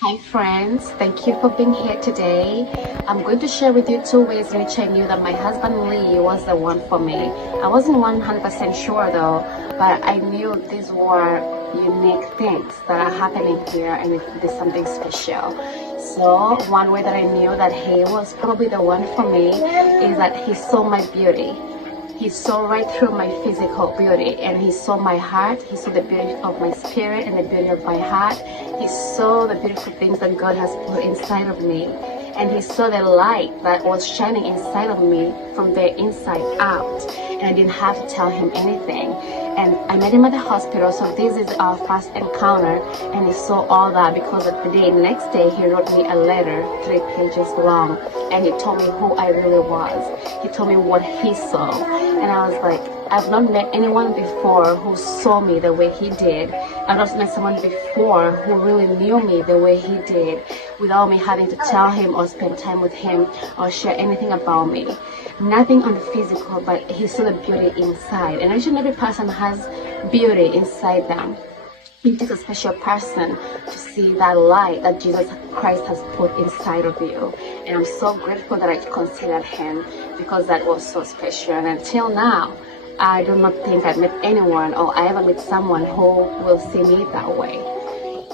Hi friends, thank you for being here today. I'm going to share with you two ways in which I knew that my husband Lee was the one for me. I wasn't 100% sure though, but I knew these were unique things that are happening here and there's something special. So one way that I knew that he was probably the one for me is that he saw my beauty. He saw right through my physical beauty, and he saw my heart. He saw the beauty of my spirit and the beauty of my heart. He saw the beautiful things that God has put inside of me, and he saw the light that was shining inside of me from the inside out, and I didn't have to tell him anything. And I met him at the hospital, so this is our first encounter, and he saw all that because of the next day he wrote me a letter 3 pages long, and he told me who I really was. He told me what he saw, and I was like, I've not met anyone before who saw me the way he did. I've not met someone before who really knew me the way he did without me having to tell him or spend time with him or share anything about me. Nothing on the physical, but he saw the beauty inside. And actually every person has beauty inside them. It takes a special person to see that light that Jesus Christ has put inside of you. And I'm so grateful that I considered him because that was so special. And until now, I do not think I've met anyone or I ever met someone who will see me that way.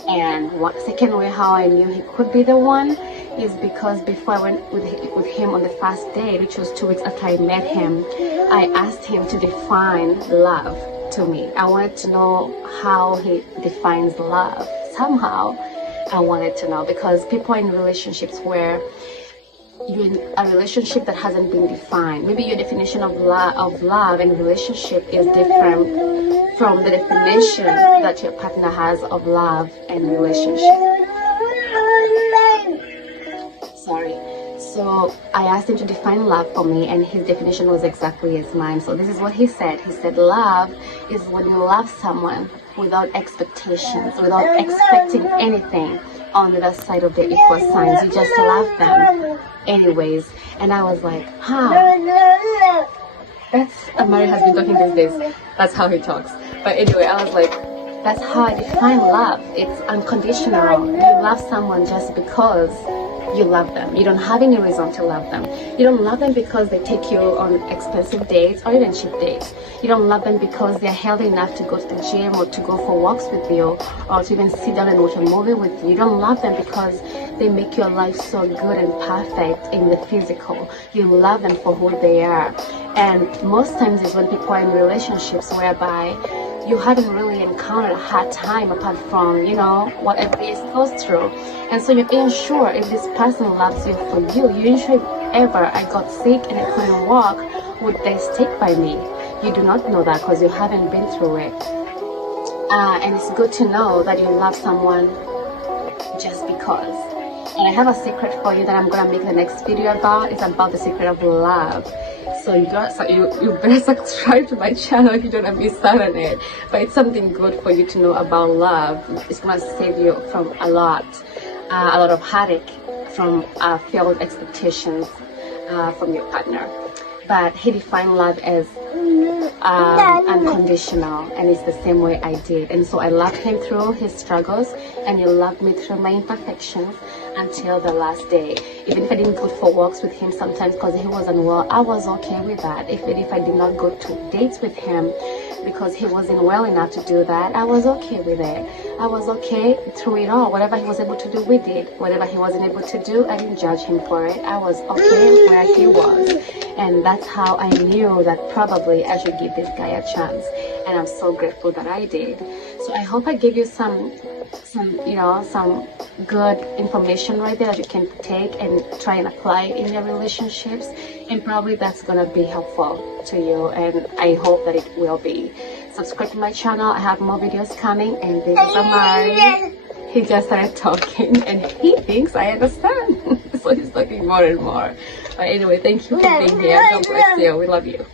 And one second way how I knew he could be the one is because before I went with him on the first date, which was 2 weeks after I met him, I asked him to define love to me. I wanted to know how he defines love. Somehow I wanted to know, because people are in relationships where you're in a relationship that hasn't been defined. Maybe your definition of love and relationship is different from the definition that your partner has of love and relationship. Sorry. So I asked him to define love for me, and his definition was exactly as mine. So this is what he said. He said love is when you love someone without expectations, without expecting anything on the other side of the equal signs. You just love them anyways. And I was like, that's Amari has been talking these days. That's how he talks. But anyway, I was like, that's how I define love. It's unconditional. You love someone just because you love them. You don't have any reason to love them. You don't love them because they take you on expensive dates or even cheap dates. You don't love them because they're healthy enough to go to the gym or to go for walks with you or to even sit down and watch a movie with you. You don't love them because they make your life so good and perfect in the physical. You love them for who they are. And most times is when people are in relationships whereby you haven't really encountered a hard time apart from, what everybody goes through. And so you're unsure if this person loves you for you. You're unsure if ever I got sick and I couldn't walk, would they stick by me? You do not know that because you haven't been through it. And it's good to know that you love someone just because. And I have a secret for you that I'm going to make the next video about. It's about the secret of love. So you better subscribe to my channel if you don't want to miss out on it. But it's something good for you to know about love. It's going to save you from a lot of heartache from failed expectations from your partner. But he defined love as unconditional, and it's the same way I did. And so I loved him through his struggles, and he loved me through my imperfections until the last day. Even if I didn't go for walks with him sometimes because he wasn't well, I was okay with that. Even if I did not go to dates with him because he wasn't well enough to do that, I was okay with it. I was okay through it all. Whatever he was able to do, we did. Whatever he wasn't able to do, I didn't judge him for it. I was okay where he was. And that's how I knew that probably I should give this guy a chance. And I'm so grateful that I did. So I hope I gave you some good information right there that you can take and try and apply in your relationships. And probably that's going to be helpful to you. And I hope that it will be. Subscribe to my channel. I have more videos coming. And this is Amari. He just started talking and he thinks I understand. So he's talking more and more. But anyway, thank you for being here. God bless you. We love you.